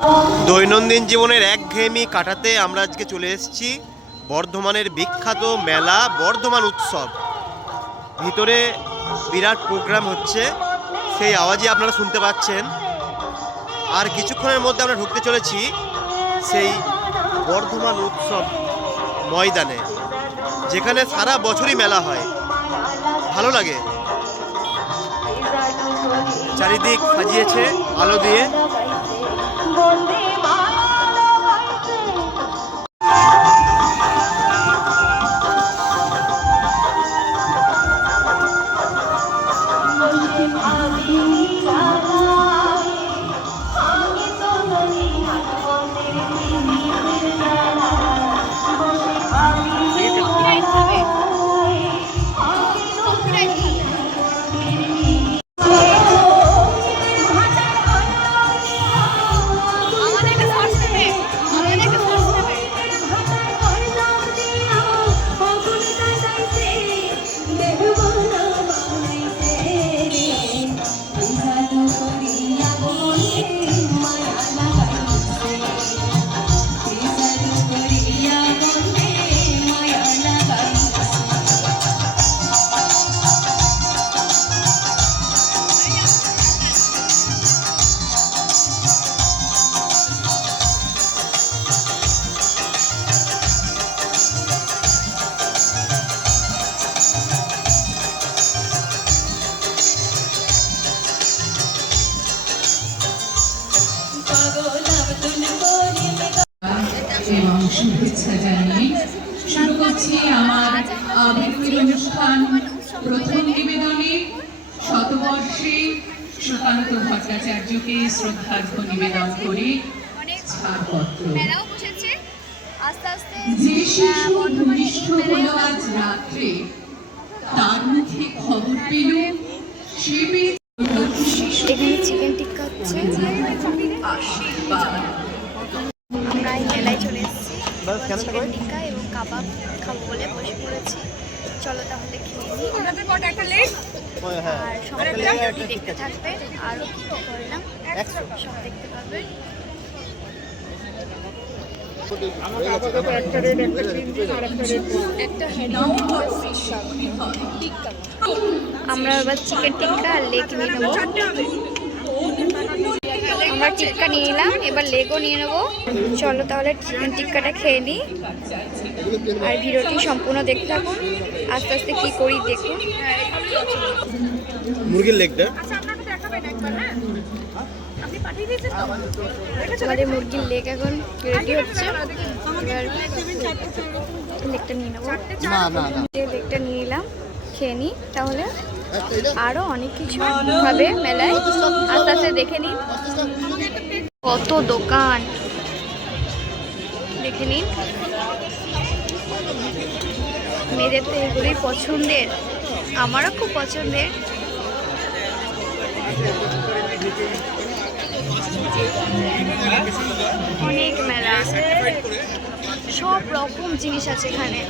দৈনন্দিন জীবনের একঘেয়েমি কাটাতে আমরা আজকে চলে এসেছি বর্ধমানের বিখ্যাত মেলা বর্ধমান উৎসব। ভিতরে বিরাট প্রোগ্রাম হচ্ছে, সেই আওয়াজই আপনারা শুনতে পাচ্ছেন। আর কিছুক্ষণের মধ্যে আমরা ঢুকতে চলেছি সেই বর্ধমান উৎসব ময়দানে, যেখানে সারা বছরই মেলা হয়। ভালো লাগে, চারিদিক সাজিয়েছে আলো দিয়ে। এবং শুভেচ্ছা জানিয়ে শুরু করছি আমার আবৃত্তির অনুষ্ঠান। প্রথম নিবেদনে শতবর্ষে সুকান্ত ভট্টাচার্যকে শ্রদ্ধার্ঘ্য নিবেদন করে ছাড়পত্র। যে শিশু ভূমিষ্ঠ হলো আজ রাত্রে, তার মুখে খবর পেল সে এখানে চিকেন টিক্কা হচ্ছে। আশীর্বাদ। আমরা এই মেলায় চলে এসেছি, চিকেন টিক্কা এবং কাবাব খাবো বলে বসে পড়েছি। চলো তাহলে খেয়ে নিই। আর সবাই ভিডিওটি দেখতে থাকবে, আরও কী কী করলাম সব দেখতে পাবে। আমরা এবার চিকেন টিক্কা আর লেগ নিয়ে নেবো। আমরা টিক্কা নিয়ে নিলাম, এবার লেগও নিয়ে নেবো। চলো তাহলে চিকেন টিক্কাটা খেয়ে নিই, আর ভিডিওটি সম্পূর্ণ দেখতে থাকুন। আস্তে আস্তে কি করি দেখুন। মুরগির লেগটা আমাদের মুরগির লেগ এখন রেডি হচ্ছে। এবার লেগটা নিয়ে নেবো। লেগটা নিয়ে নিলাম, খেয়ে নিই তাহলে। আরও অনেক কিছু হবে মেলায়, আস্তে আস্তে দেখে নিন। কত দোকান দেখে নিন। মেয়েদের তো এগুলোই পছন্দের, আমারও খুব পছন্দের। অনেক মেলা, সব রকম জিনিস আছে এখানে।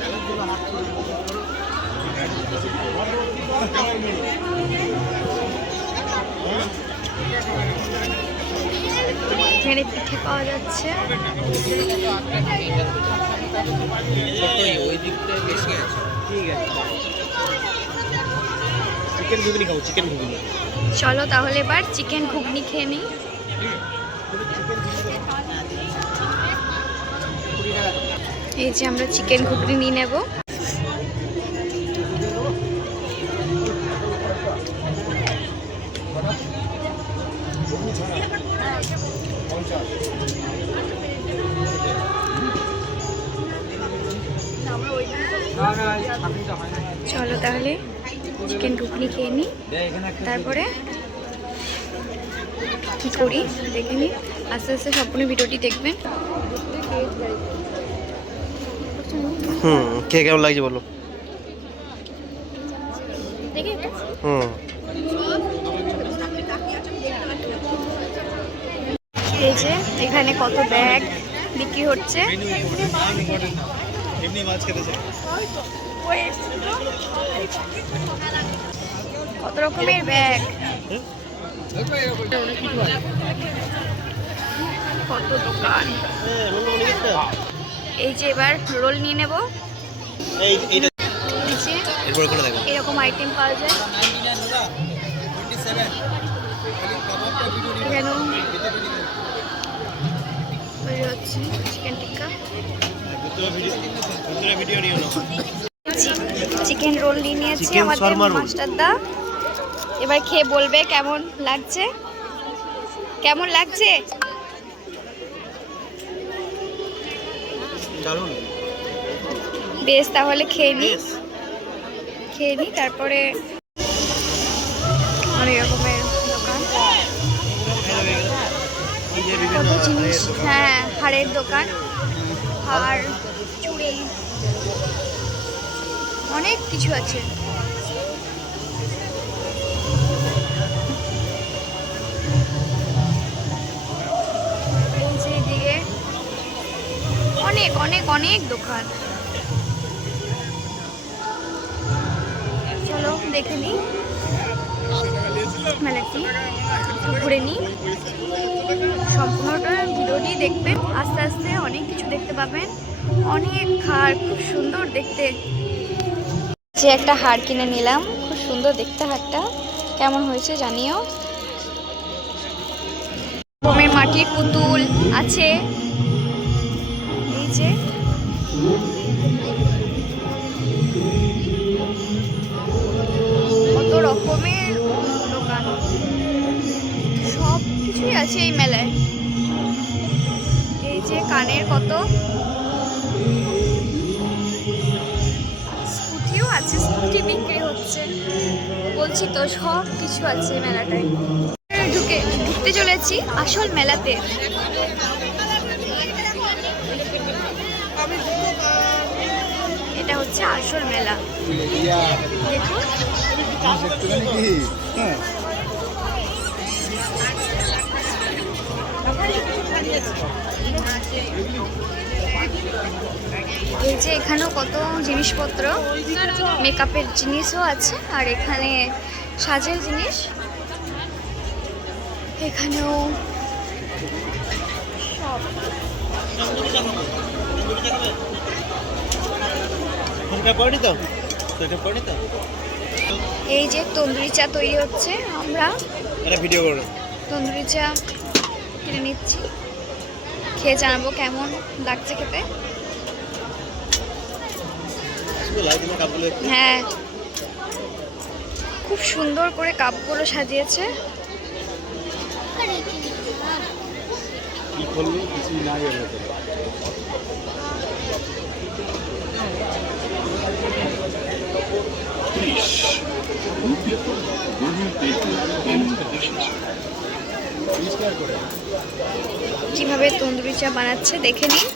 এখানে পিঠে পাওয়া যাচ্ছে। চলো তাহলে এবার চিকেন ঘুগনি খেয়ে নিই। এই যে আমরা চিকেন ঘুগনি নিয়ে নেব। চলো তাহলে চিকেন ঘুগনি খেয়ে নিই, তারপরে কি করি দেখে নিই। আস্তে আস্তে সম্পূর্ণ ভিডিওটি দেখবেন। কে কেমন লাগছে বলো। এই যে এখানে কত ব্যাগ বিক্রি হচ্ছে। কত রকমের ব্যাগ। কত দোকান। এই যে এবার রোল নিয়ে নেব। এই যে এরকম আইটেম পাওয়া যায়। এখানেও তৈরি হচ্ছে চিকেন টিক্কা। চিকেন রোল নিয়ে নিয়েছি আমাদের মাস্টারদা। এবার খেয়ে বলবে কেমন লাগছে। কেমন লাগছে? বেশ, তাহলে খেয়ে নিই তারপরে। অনেক রকমের দোকান, কত জিনিস। হ্যাঁ, হাড়ের দোকান, হাড়, চুড়ি, অনেক কিছু আছে। এই যে এদিকে অনেক অনেক অনেক দোকান। চলো দেখে নিই মেলাটি, একটু ঘুরে নিই। সম্পূর্ণটা ভিডিওটি দেখবেন, আস্তে আস্তে অনেক কিছু দেখতে পাবেন। অনেক হার, খুব সুন্দর দেখতে। যে একটা হার কিনে নিলাম, খুব সুন্দর দেখতে হারটা। কেমন হয়েছে জানিও। মাটির পুতুল আছে। এই যে কত রকমের দোকান, সব কিছুই আছে এই মেলায়। এই যে কানের কত, স্কুটিও আছে, স্কুটি বিক্রি হচ্ছে। বলছি তো সব কিছু আছে মেলাটায়। ঢুকতে চলেছি আসল মেলাতে। এটা হচ্ছে আসল মেলা। দেখুন এই যে এখানেও কত জিনিসপত্র, মেকআপের জিনিসও আছে। আর এখানে সাজের জিনিস, এখানেও সব। এই যে তন্দুরি চা তৈরি হচ্ছে, আমরা তন্দুরি চা কিনে নিচ্ছি। খেয়ে জানাবো কেমন লাগছে খেতে। হ্যাঁ, খুব সুন্দর করে কাপগুলো সাজিয়েছে। কিভাবে তন্দুরি চা বানাচ্ছে দেখে নিই।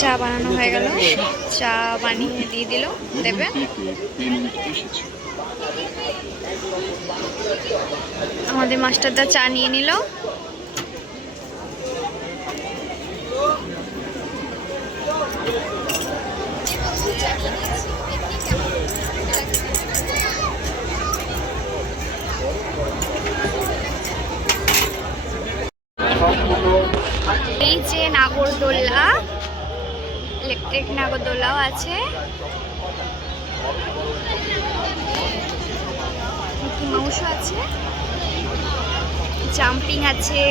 চা বানানো হয়ে গেল, চা বানিয়ে দিয়ে দিল, দেবে। আমাদের মাস্টারদা চা নিয়ে নিল। এই যে নাগরদোল্লা, ইলেকট্রিক নাগরদোল্লাও আছে। মিকি মাউসও আছে, জাম্পিং আছে।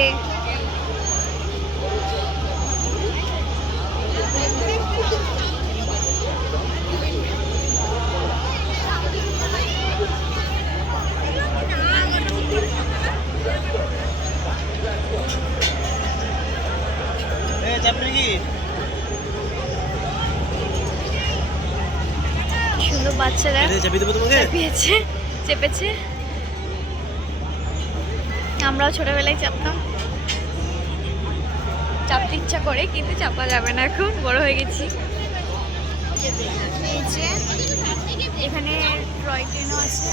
সুন্দর বাচ্চারা চেপেছে। আমরাও ছোটবেলায় চাপতাম, চাপতে ইচ্ছা করে কিন্তু চাপা যাবে না, এখন বড় হয়ে গেছি। এই যে এখানে টয় ট্রেনও আছে।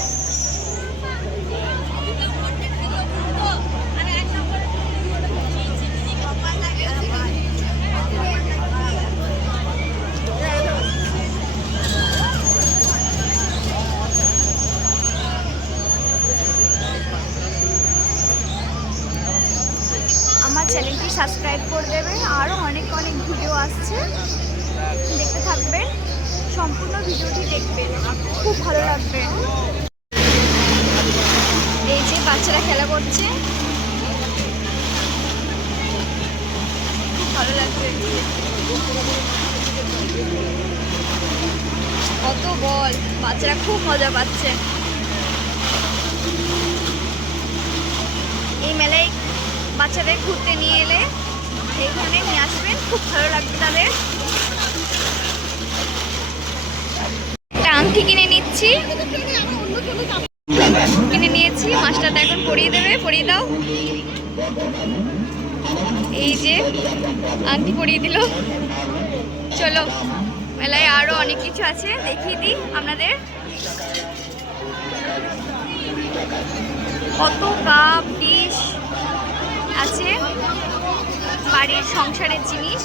সাবস্ক্রাইব করে দেবেন। আরও অনেক অনেক ভিডিও আসছে, দেখতে থাকবেন, সম্পূর্ণ ভিডিওটি দেখবেন, খুব ভালো লাগবে। এই যে বাচ্চারা খেলা করছে, খুব ভালো লাগবে। কত বল, বাচ্চারা খুব মজা পাচ্ছে। এই মেলায় বাচ্চাদের ঘুরতে নিয়ে এলে এইখানে নিয়ে আসবেন, খুব ভালো লাগবে তাদের। একটা আংটি কিনে নিচ্ছি, কিনে নিয়েছি, মাস্টারটা এখন পরিয়ে দেবে, পরিয়ে দাও। এই যে আংটি পরিয়ে দিল। চলো, মেলায় আরো অনেক কিছু আছে, দেখিয়ে দিই আপনাদের। কত কাপ ডিশ আছে, বাড়ির সংসারের জিনিস।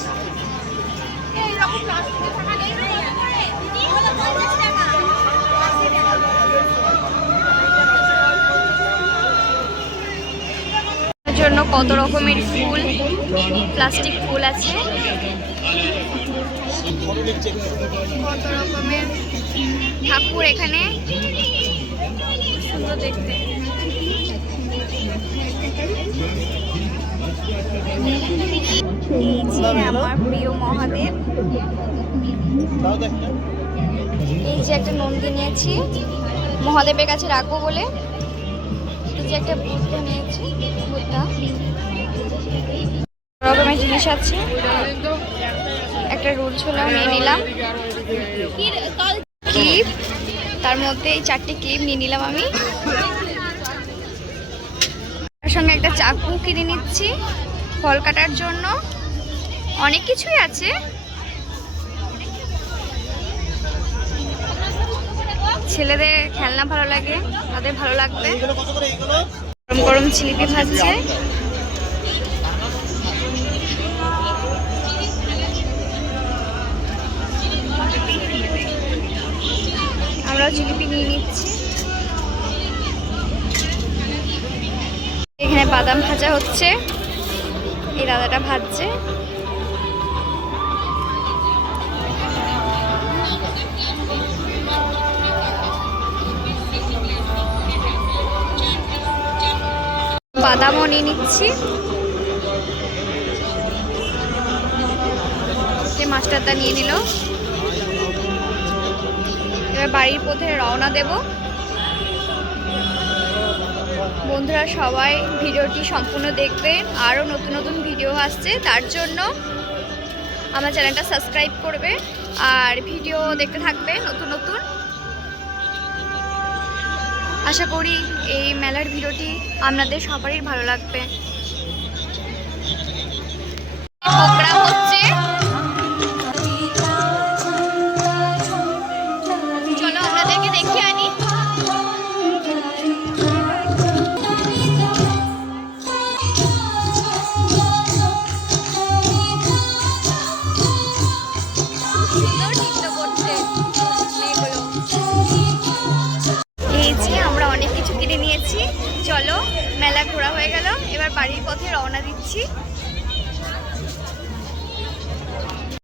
জন্য কত রকমের ফুল, প্লাস্টিক ফুল আছে, কত রকমের ঠাকুর এখানে, সুন্দর দেখতে। এই যে আমার প্রিয় মহাদেব। এই যে একটা নন্দী নিয়েছি মহাদেবের কাছে রাখবো বলে। এই যে একটা বুদ্ধ নিয়েছি, বুদ্ধা। রকমের জিনিস আছে, একটা রুল ছোলাও নিয়ে নিলাম, ক্লিপ, তার মধ্যে এই 4টে ক্লিপ নিয়ে নিলাম আমি। তার সঙ্গে একটা চাকু কিনে নিচ্ছি ফল কাটার জন্য। অনেক কিছুই আছে। ছেলেদের খেলনা ভালো লাগে, তাদের ভালো লাগবে। গরম গরম জিলিপি ভাজছে। আমরাও জিলিপি নিয়ে নিচ্ছি। এখানে বাদাম ভাজা হচ্ছে, এই দাদাটা ভাজছে। বাদামও নিয়ে নিচ্ছি। মাস্টারটা নিয়ে নিল। এবার বাড়ির পথে রওনা দেব। বন্ধুরা সবাই ভিডিওটি সম্পূর্ণ দেখবেন, আরও নতুন নতুন ভিডিও আসছে, তার জন্য আমার চ্যানেলটা সাবস্ক্রাইব করবে আর ভিডিও দেখতে থাকবে নতুন নতুন। আশা করি এই মেলার ভিডিওটি আপনাদের সবারই ভালো লাগবে। প্রোগ্রাম হচ্ছে, চলো আপনাদেরকে দেখিয়ে আনি। চলো, মেলা ঘোরা হয়ে গেল, এবার বাড়ির পথে রওনা দিচ্ছি।